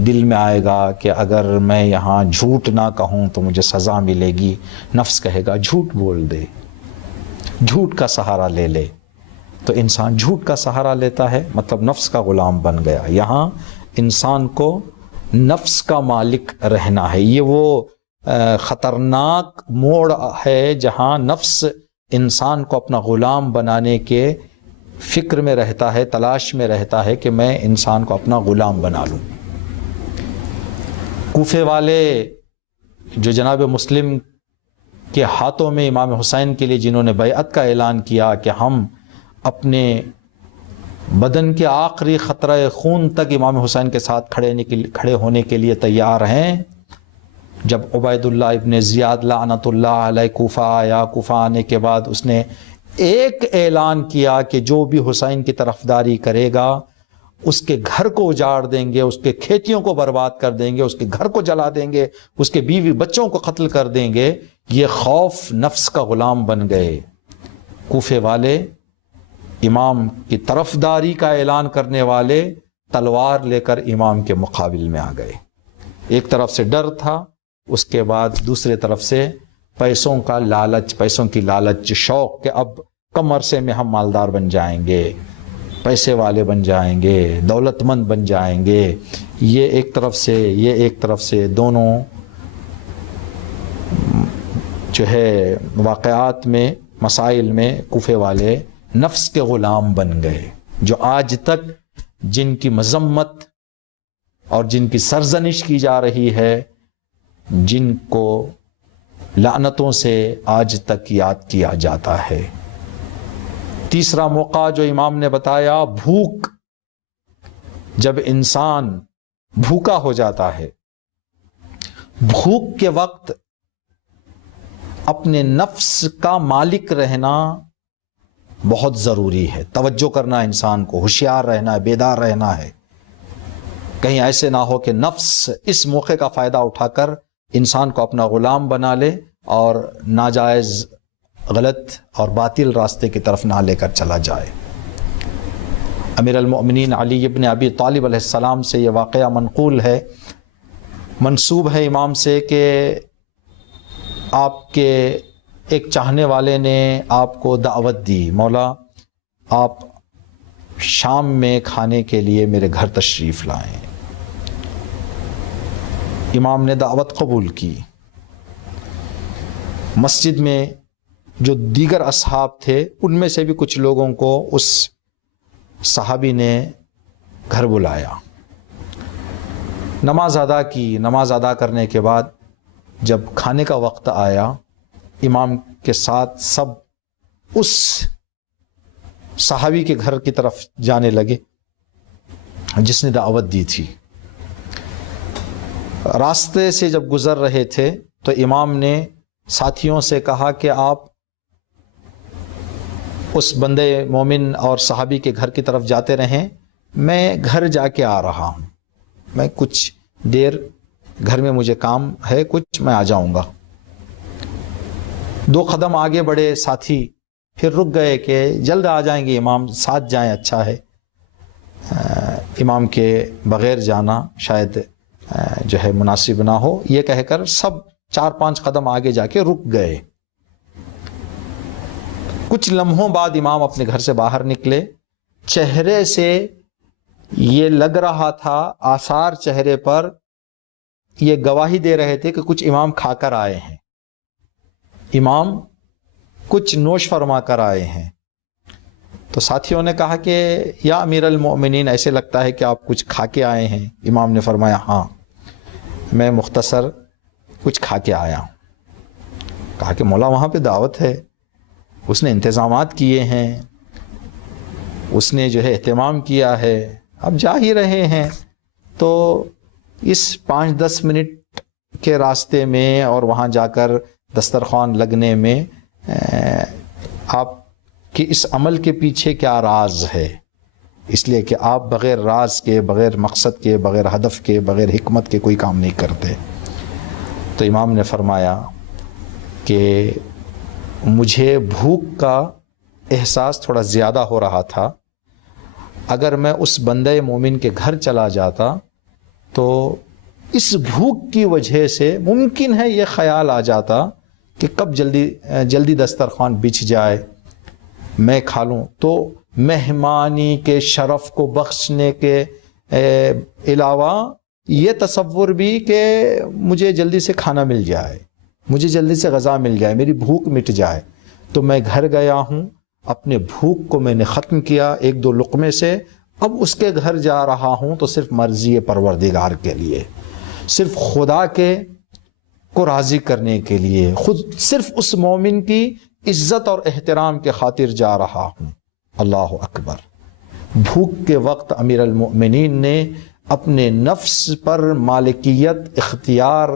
دل میں آئے گا کہ اگر میں یہاں جھوٹ نہ کہوں تو مجھے سزا ملے گی، نفس کہے گا جھوٹ بول دے، جھوٹ کا سہارا لے لے، تو انسان جھوٹ کا سہارا لیتا ہے، مطلب نفس کا غلام بن گیا۔ یہاں انسان کو نفس کا مالک رہنا ہے۔ یہ وہ خطرناک موڑ ہے جہاں نفس انسان کو اپنا غلام بنانے کے فکر میں رہتا ہے، تلاش میں رہتا ہے کہ میں انسان کو اپنا غلام بنا لوں۔ کوفے والے جو جناب مسلم کے ہاتھوں میں امام حسین کے لیے جنہوں نے بیعت کا اعلان کیا کہ ہم اپنے بدن کے آخری خطرہ خون تک امام حسین کے ساتھ کھڑے ہونے کے لیے تیار ہیں، جب عبید اللہ ابن زیاد لعنت اللہ علیہ کوفہ آیا، کوفہ آنے کے بعد اس نے ایک اعلان کیا کہ جو بھی حسین کی طرفداری کرے گا اس کے گھر کو اجاڑ دیں گے، اس کے کھیتیوں کو برباد کر دیں گے، اس کے گھر کو جلا دیں گے، اس کے بیوی بچوں کو قتل کر دیں گے۔ یہ خوف نفس کا غلام بن گئے۔ کوفے والے امام کی طرفداری کا اعلان کرنے والے تلوار لے کر امام کے مقابل میں آ گئے۔ ایک طرف سے ڈر تھا، اس کے بعد دوسرے طرف سے پیسوں کا لالچ، پیسوں کی لالچ، شوق کہ اب کم عرصے میں ہم مالدار بن جائیں گے، پیسے والے بن جائیں گے، دولت مند بن جائیں گے۔ یہ ایک طرف سے دونوں جو ہے واقعات میں، مسائل میں کوفے والے نفس کے غلام بن گئے، جو آج تک جن کی مذمت اور جن کی سرزنش کی جا رہی ہے، جن کو لعنتوں سے آج تک یاد کیا جاتا ہے۔ تیسرا موقع جو امام نے بتایا، بھوک۔ جب انسان بھوکا ہو جاتا ہے، بھوک کے وقت اپنے نفس کا مالک رہنا بہت ضروری ہے، توجہ کرنا انسان کو، ہوشیار رہنا ہے، بیدار رہنا ہے، کہیں ایسے نہ ہو کہ نفس اس موقع کا فائدہ اٹھا کر انسان کو اپنا غلام بنا لے اور ناجائز، غلط اور باطل راستے کی طرف نہ لے کر چلا جائے۔ امیر المؤمنین علی ابن ابی طالب علیہ السلام سے یہ واقعہ منقول ہے، منسوب ہے امام سے کہ آپ کے ایک چاہنے والے نے آپ کو دعوت دی، مولا آپ شام میں کھانے کے لیے میرے گھر تشریف لائیں۔ امام نے دعوت قبول کی۔ مسجد میں جو دیگر اصحاب تھے ان میں سے بھی کچھ لوگوں کو اس صحابی نے گھر بلایا، نماز ادا کی۔ نماز ادا کرنے کے بعد جب کھانے کا وقت آیا، امام کے ساتھ سب اس صحابی کے گھر کی طرف جانے لگے جس نے دعوت دی تھی۔ راستے سے جب گزر رہے تھے تو امام نے ساتھیوں سے کہا کہ آپ اس بندے مومن اور صحابی کے گھر کی طرف جاتے رہیں، میں گھر جا کے آ رہا ہوں، میں کچھ دیر گھر میں مجھے کام ہے کچھ، میں آ جاؤں گا۔ 2 قدم آگے بڑھے ساتھی، پھر رک گئے کہ جلد آ جائیں گے امام، ساتھ جائیں اچھا ہے، امام کے بغیر جانا شاید جو ہے مناسب نہ ہو، یہ کہہ کر سب 4-5 قدم آگے جا کے رک گئے۔ کچھ لمحوں بعد امام اپنے گھر سے باہر نکلے، چہرے سے یہ لگ رہا تھا، آثار چہرے پر یہ گواہی دے رہے تھے کہ کچھ امام کھا کر آئے ہیں، امام کچھ نوش فرما کر آئے ہیں۔ تو ساتھیوں نے کہا کہ یا امیر المؤمنین، ایسے لگتا ہے کہ آپ کچھ کھا کے آئے ہیں۔ امام نے فرمایا ہاں، میں مختصر کچھ کھا کے آیا ہوں۔ کہا کہ مولا وہاں پہ دعوت ہے، اس نے انتظامات کیے ہیں، اس نے جو ہے اہتمام کیا ہے، اب جا ہی رہے ہیں، تو اس 5-10 منٹ کے راستے میں اور وہاں جا کر دسترخوان لگنے میں آپ کہ اس عمل کے پیچھے کیا راز ہے، اس لیے کہ آپ بغیر راز کے، بغیر مقصد کے، بغیر ہدف کے، بغیر حکمت کے کوئی کام نہیں کرتے۔ تو امام نے فرمایا کہ مجھے بھوک کا احساس تھوڑا زیادہ ہو رہا تھا، اگر میں اس بندے مومن کے گھر چلا جاتا تو اس بھوک کی وجہ سے ممکن ہے یہ خیال آ جاتا کہ کب جلدی دسترخوان بچھ جائے، میں کھا لوں، تو مہمانی کے شرف کو بخشنے کے علاوہ یہ تصور بھی کہ مجھے جلدی سے کھانا مل جائے، مجھے جلدی سے غذا مل جائے، میری بھوک مٹ جائے۔ تو میں گھر گیا ہوں اپنے بھوک کو میں نے ختم کیا ایک دو لقمے سے، اب اس کے گھر جا رہا ہوں تو صرف مرضی پروردگار کے لیے، صرف خدا کے کو راضی کرنے کے لیے، خود صرف اس مومن کی عزت اور احترام کے خاطر جا رہا ہوں۔ اللہ اکبر۔ بھوک کے وقت امیر المؤمنین نے اپنے نفس پر مالکیت اختیار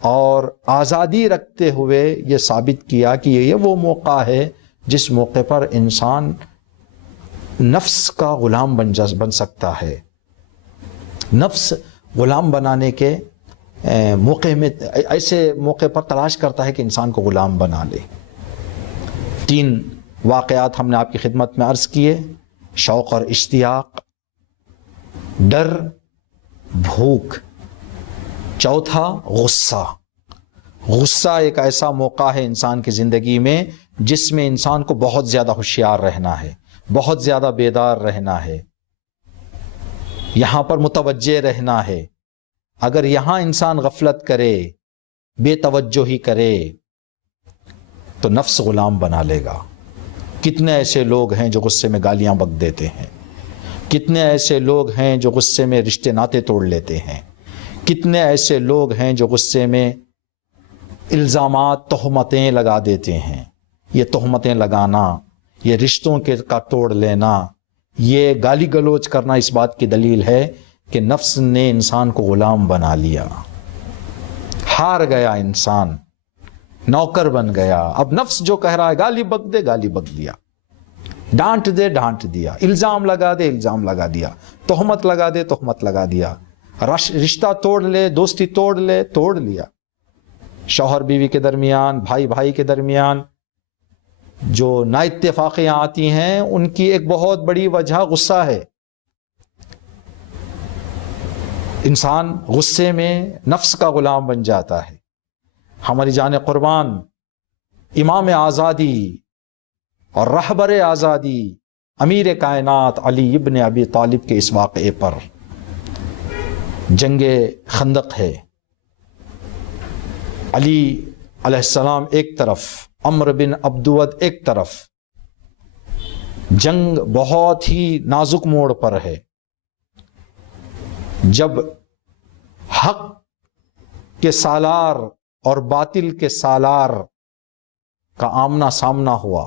اور آزادی رکھتے ہوئے یہ ثابت کیا کہ یہ وہ موقع ہے جس موقع پر انسان نفس کا غلام بن سکتا ہے۔ نفس غلام بنانے کے موقع میں ایسے موقع پر تلاش کرتا ہے کہ انسان کو غلام بنا لے۔ 3 واقعات ہم نے آپ کی خدمت میں عرض کیے: شوق اور اشتیاق، ڈر، بھوک، چوتھا غصہ۔ غصہ ایک ایسا موقع ہے انسان کی زندگی میں جس میں انسان کو بہت زیادہ ہوشیار رہنا ہے، بہت زیادہ بیدار رہنا ہے، یہاں پر متوجہ رہنا ہے۔ اگر یہاں انسان غفلت کرے، بے توجہی کرے تو نفس غلام بنا لے گا۔ کتنے ایسے لوگ ہیں جو غصے میں گالیاں بک دیتے ہیں، کتنے ایسے لوگ ہیں جو غصے میں رشتے ناطے توڑ لیتے ہیں، کتنے ایسے لوگ ہیں جو غصے میں الزامات، تہمتیں لگا دیتے ہیں۔ یہ تہمتیں لگانا، یہ رشتوں کا توڑ لینا، یہ گالی گلوچ کرنا اس بات کی دلیل ہے کہ نفس نے انسان کو غلام بنا لیا، ہار گیا، انسان نوکر بن گیا۔ اب نفس جو کہہ رہا ہے گالی بک دے، گالی بک دیا، ڈانٹ دے، ڈانٹ دیا، الزام لگا دے، الزام لگا دیا، تہمت لگا دے، تہمت لگا دیا، رشتہ توڑ لے، دوستی توڑ لے، توڑ لیا۔ شوہر بیوی کے درمیان، بھائی بھائی کے درمیان جو نا اتفاقیاں آتی ہیں ان کی ایک بہت بڑی وجہ غصہ ہے۔ انسان غصے میں نفس کا غلام بن جاتا ہے۔ ہماری جان قربان امام آزادی اور رہبر آزادی امیر کائنات علی ابن ابی طالب کے اس واقعے پر، جنگ خندق ہے، علی علیہ السلام ایک طرف، عمرو بن عبدود ایک طرف، جنگ بہت ہی نازک موڑ پر ہے۔ جب حق کے سالار اور باطل کے سالار کا آمنا سامنا ہوا،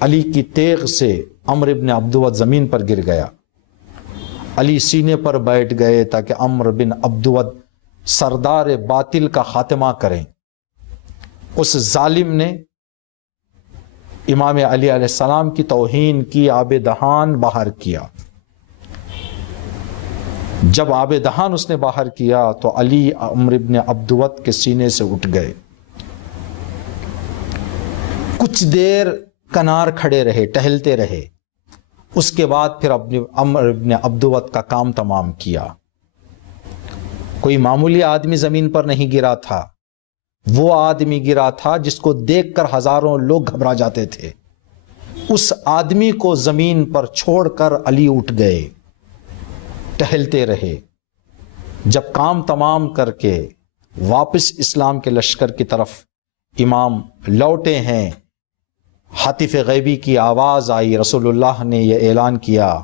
علی کی تیغ سے عمرو بن عبدود زمین پر گر گیا۔ علی سینے پر بیٹھ گئے تاکہ عمرو بن عبدود سردار باطل کا خاتمہ کریں۔ اس ظالم نے امام علی علیہ السلام کی توہین کی، آب دہان باہر کیا۔ جب آب دہان اس نے باہر کیا تو علی عمرو بن عبدود کے سینے سے اٹھ گئے۔ کچھ دیر کنار کھڑے رہے، ٹہلتے رہے، اس کے بعد پھر عمرو بن عبدود کا کام تمام کیا۔ کوئی معمولی آدمی زمین پر نہیں گرا تھا، وہ آدمی گرا تھا جس کو دیکھ کر ہزاروں لوگ گھبرا جاتے تھے۔ اس آدمی کو زمین پر چھوڑ کر علی اٹھ گئے، ٹہلتے رہے۔ جب کام تمام کر کے واپس اسلام کے لشکر کی طرف امام لوٹے ہیں، ہاتف غیبی کی آواز آئی، رسول اللہ نے یہ اعلان کیا،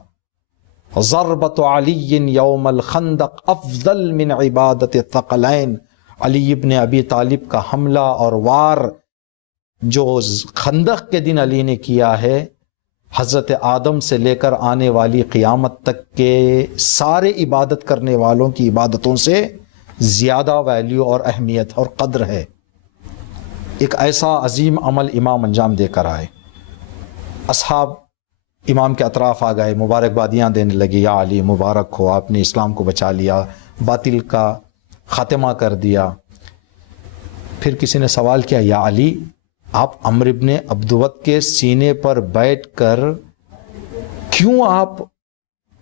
ضربۃ علی یوم الخندق افضل من عبادت الثقلین۔ علی ابن ابی طالب کا حملہ اور وار جو خندق کے دن علی نے کیا ہے، حضرت آدم سے لے کر آنے والی قیامت تک کے سارے عبادت کرنے والوں کی عبادتوں سے زیادہ ویلیو اور اہمیت اور قدر ہے۔ ایک ایسا عظیم عمل امام انجام دے کر آئے۔ اصحاب امام کے اطراف آ گئے، مبارکبادیاں دینے لگے، یا علی مبارک ہو، آپ نے اسلام کو بچا لیا، باطل کا خاتمہ کر دیا۔ پھر کسی نے سوال کیا، یا علی آپ عمرو بن عبدود کے سینے پر بیٹھ کر کیوں آپ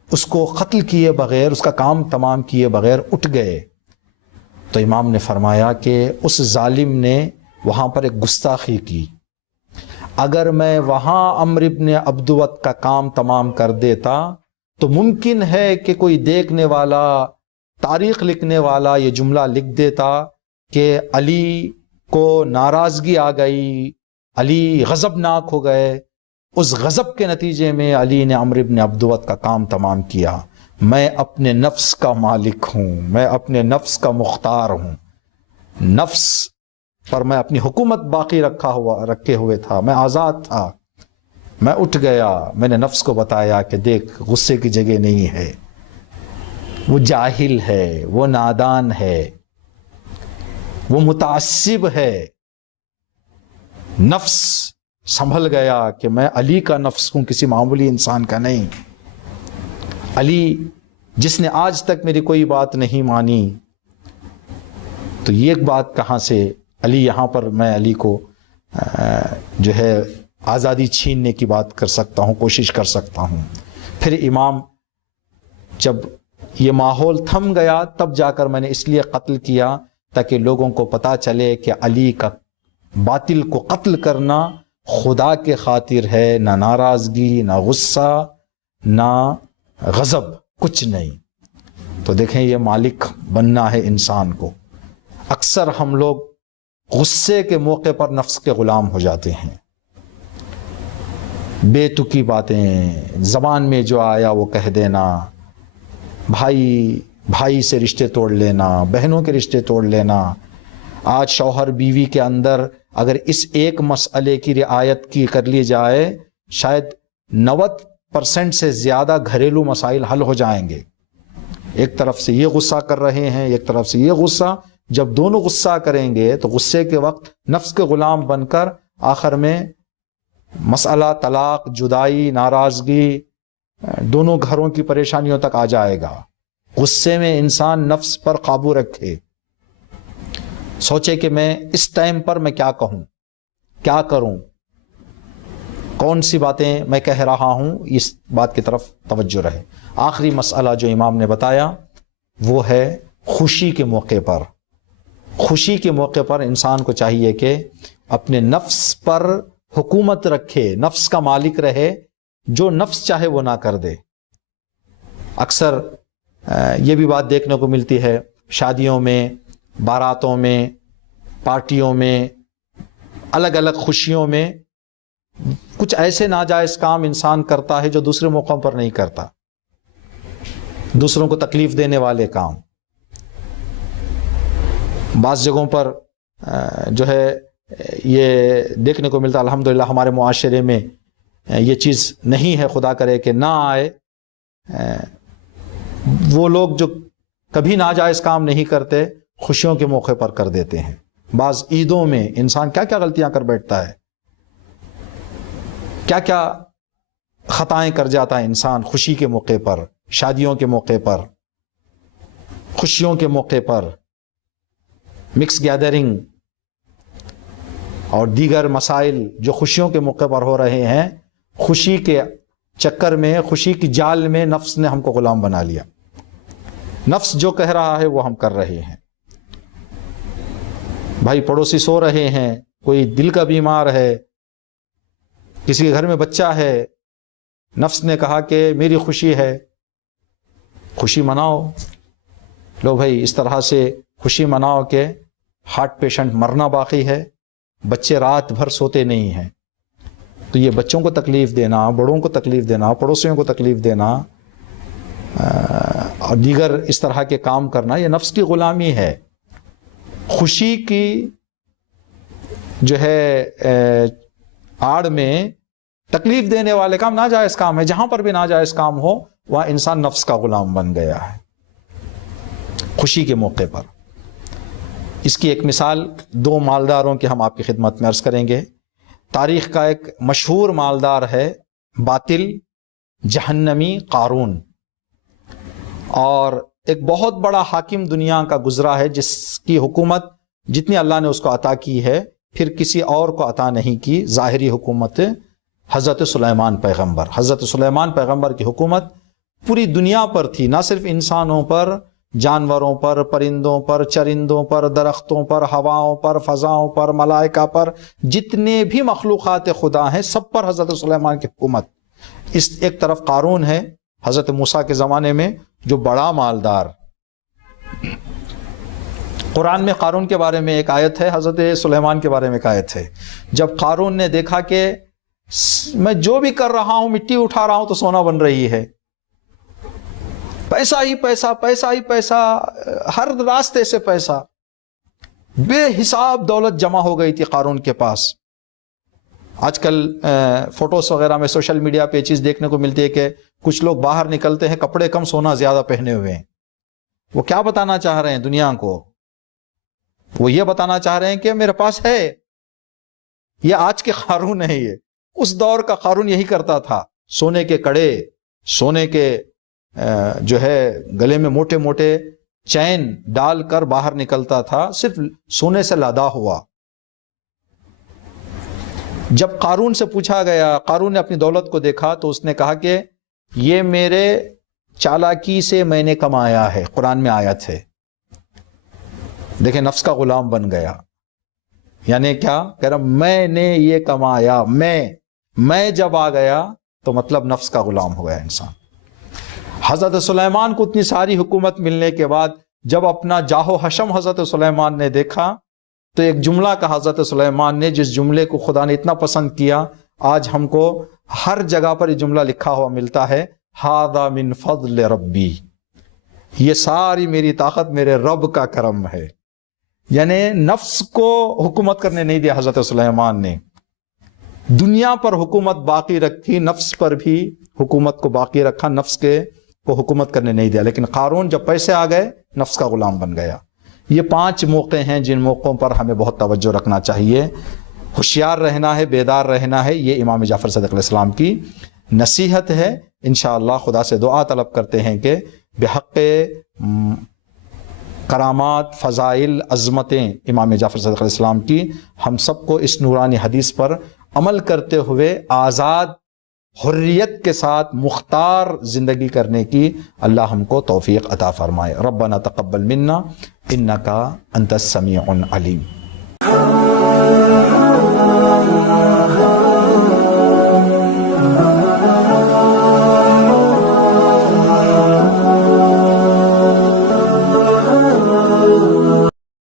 اس کو قتل کیے بغیر، اس کا کام تمام کیے بغیر اٹھ گئے؟ تو امام نے فرمایا کہ اس ظالم نے وہاں پر ایک گستاخی کی، اگر میں وہاں عمرو بن عبدود کا کام تمام کر دیتا تو ممکن ہے کہ کوئی دیکھنے والا، تاریخ لکھنے والا یہ جملہ لکھ دیتا کہ علی کو ناراضگی آ گئی، علی غضبناک ہو گئے، اس غضب کے نتیجے میں علی نے عمرو بن عبدود کا کام تمام کیا. میں اپنے نفس کا مالک ہوں، میں اپنے نفس کا مختار ہوں. نفس پر میں اپنی حکومت باقی رکھے ہوئے تھا، میں آزاد تھا. میں اٹھ گیا، میں نے نفس کو بتایا کہ دیکھ غصے کی جگہ نہیں ہے، وہ جاہل ہے، وہ نادان ہے، وہ متعصب ہے. نفس سنبھل گیا کہ میں علی کا نفس ہوں، کسی معمولی انسان کا نہیں. علی جس نے آج تک میری کوئی بات نہیں مانی، تو یہ ایک بات کہاں سے علی، یہاں پر میں علی کو جو ہے آزادی چھیننے کی بات کر سکتا ہوں، کوشش کر سکتا ہوں. پھر امام جب یہ ماحول تھم گیا تب جا کر میں نے اس لیے قتل کیا تاکہ لوگوں کو پتا چلے کہ علی کا باطل کو قتل کرنا خدا کے خاطر ہے، نہ ناراضگی، نہ غصہ، نہ غضب، کچھ نہیں. تو دیکھیں یہ مالک بننا ہے انسان کو. اکثر ہم لوگ غصے کے موقع پر نفس کے غلام ہو جاتے ہیں. بے تکی باتیں، زبان میں جو آیا وہ کہہ دینا، بھائی سے رشتے توڑ لینا، بہنوں کے رشتے توڑ لینا. آج شوہر بیوی کے اندر اگر اس ایک مسئلے کی رعایت کی کر لی جائے، شاید 90% سے زیادہ گھریلو مسائل حل ہو جائیں گے. ایک طرف سے یہ غصہ کر رہے ہیں، ایک طرف سے یہ غصہ. جب دونوں غصہ کریں گے تو غصے کے وقت نفس کے غلام بن کر آخر میں مسئلہ طلاق، جدائی، ناراضگی، دونوں گھروں کی پریشانیوں تک آ جائے گا. غصے میں انسان نفس پر قابو رکھے، سوچے کہ میں اس ٹائم پر میں کیا کہوں، کیا کروں، کون سی باتیں میں کہہ رہا ہوں، اس بات کی طرف توجہ رہے. آخری مسئلہ جو امام نے بتایا وہ ہے خوشی کے موقع پر. خوشی کے موقع پر انسان کو چاہیے کہ اپنے نفس پر حکومت رکھے، نفس کا مالک رہے، جو نفس چاہے وہ نہ کر دے. اکثر یہ بھی بات دیکھنے کو ملتی ہے، شادیوں میں، باراتوں میں، پارٹیوں میں، الگ الگ خوشیوں میں کچھ ایسے ناجائز کام انسان کرتا ہے جو دوسرے موقعوں پر نہیں کرتا. دوسروں کو تکلیف دینے والے کام. بعض جگہوں پر جو ہے یہ دیکھنے کو ملتا، الحمدللہ ہمارے معاشرے میں یہ چیز نہیں ہے، خدا کرے کہ نہ آئے. وہ لوگ جو کبھی ناجائز کام نہیں کرتے خوشیوں کے موقع پر کر دیتے ہیں. بعض عیدوں میں انسان کیا کیا غلطیاں کر بیٹھتا ہے، کیا کیا خطائیں کر جاتا ہے انسان خوشی کے موقع پر، شادیوں کے موقع پر، خوشیوں کے موقع پر، مکس گیدرنگ اور دیگر مسائل جو خوشیوں کے موقع پر ہو رہے ہیں. خوشی کے چکر میں، خوشی کی جال میں نفس نے ہم کو غلام بنا لیا. نفس جو کہہ رہا ہے وہ ہم کر رہے ہیں. بھائی پڑوسی سو رہے ہیں، کوئی دل کا بیمار ہے، کسی کے گھر میں بچہ ہے، نفس نے کہا کہ میری خوشی ہے، خوشی مناؤ. لو بھائی اس طرح سے خوشی مناؤ کہ ہارٹ پیشنٹ مرنا باقی ہے، بچے رات بھر سوتے نہیں ہیں. تو یہ بچوں کو تکلیف دینا، بڑوں کو تکلیف دینا، پڑوسیوں کو تکلیف دینا اور دیگر اس طرح کے کام کرنا، یہ نفس کی غلامی ہے. خوشی کی جو ہے آڑ میں تکلیف دینے والے کام ناجائز کام ہے. جہاں پر بھی ناجائز کام ہو وہاں انسان نفس کا غلام بن گیا ہے خوشی کے موقع پر. اس کی ایک مثال دو مالداروں کی ہم آپ کی خدمت میں عرض کریں گے. تاریخ کا ایک مشہور مالدار ہے باطل جہنمی قارون، اور ایک بہت بڑا حاکم دنیا کا گزرا ہے جس کی حکومت جتنی اللہ نے اس کو عطا کی ہے پھر کسی اور کو عطا نہیں کی. ظاہری حکومت حضرت سلیمان پیغمبر، حضرت سلیمان پیغمبر کی حکومت پوری دنیا پر تھی، نہ صرف انسانوں پر، جانوروں پر، پرندوں پر، چرندوں پر، درختوں پر، ہواؤں پر، فضاؤں پر، ملائکہ پر، جتنے بھی مخلوقات خدا ہیں سب پر حضرت سلیمان کی حکومت. اس ایک طرف قارون ہے حضرت موسیٰ کے زمانے میں جو بڑا مالدار. قرآن میں قارون کے بارے میں ایک آیت ہے، حضرت سلیمان کے بارے میں ایک آیت ہے. جب قارون نے دیکھا کہ میں جو بھی کر رہا ہوں، مٹی اٹھا رہا ہوں تو سونا بن رہی ہے، پیسہ ہی پیسہ، پیسہ ہی پیسہ، ہر راستے سے پیسہ، بے حساب دولت جمع ہو گئی تھی قارون کے پاس۔ آج کل فوٹوز وغیرہ میں سوشل میڈیا پہ چیز دیکھنے کو ملتی ہے کہ کچھ لوگ باہر نکلتے ہیں کپڑے کم سونا زیادہ پہنے ہوئے ہیں۔ وہ کیا بتانا چاہ رہے ہیں دنیا کو؟ وہ یہ بتانا چاہ رہے ہیں کہ میرے پاس ہے۔ یہ آج کے قارون نہیں ہے، اس دور کا قارون یہی کرتا تھا، سونے کے کڑے، سونے کے جو ہے گلے میں موٹے موٹے چین ڈال کر باہر نکلتا تھا، صرف سونے سے لادا ہوا۔ جب قارون سے پوچھا گیا، قارون نے اپنی دولت کو دیکھا تو اس نے کہا کہ یہ میرے چالاکی سے میں نے کمایا ہے، قرآن میں آیت ہے۔ دیکھیں نفس کا غلام بن گیا، یعنی کیا کہہ رہا، میں نے یہ کمایا، میں جب آ گیا تو مطلب نفس کا غلام ہو گیا انسان۔ حضرت سلیمان کو اتنی ساری حکومت ملنے کے بعد جب اپنا جاہ و حشم حضرت سلیمان نے دیکھا تو ایک جملہ کا حضرت سلیمان نے، جس جملے کو خدا نے اتنا پسند کیا، آج ہم کو ہر جگہ پر یہ جملہ لکھا ہوا ملتا ہے، ھذا من فضل ربی، یہ ساری میری طاقت میرے رب کا کرم ہے۔ یعنی نفس کو حکومت کرنے نہیں دیا حضرت سلیمان نے، دنیا پر حکومت باقی رکھی، نفس پر بھی حکومت کو باقی رکھا، نفس کو حکومت کرنے نہیں دیا۔ لیکن قارون جب پیسے آ گئے نفس کا غلام بن گیا۔ یہ 5 موقع ہیں جن موقعوں پر ہمیں بہت توجہ رکھنا چاہیے، ہوشیار رہنا ہے، بیدار رہنا ہے۔ یہ امام جعفر صادق علیہ السلام کی نصیحت ہے۔ انشاءاللہ خدا سے دعا طلب کرتے ہیں کہ بحق کرامات، فضائل، عظمتیں امام جعفر صادق علیہ السلام کی، ہم سب کو اس نورانی حدیث پر عمل کرتے ہوئے آزاد حریت کے ساتھ مختار زندگی کرنے کی اللہ ہم کو توفیق عطا فرمائے۔ ربنا تقبل منا انکا انت السمیع العلیم۔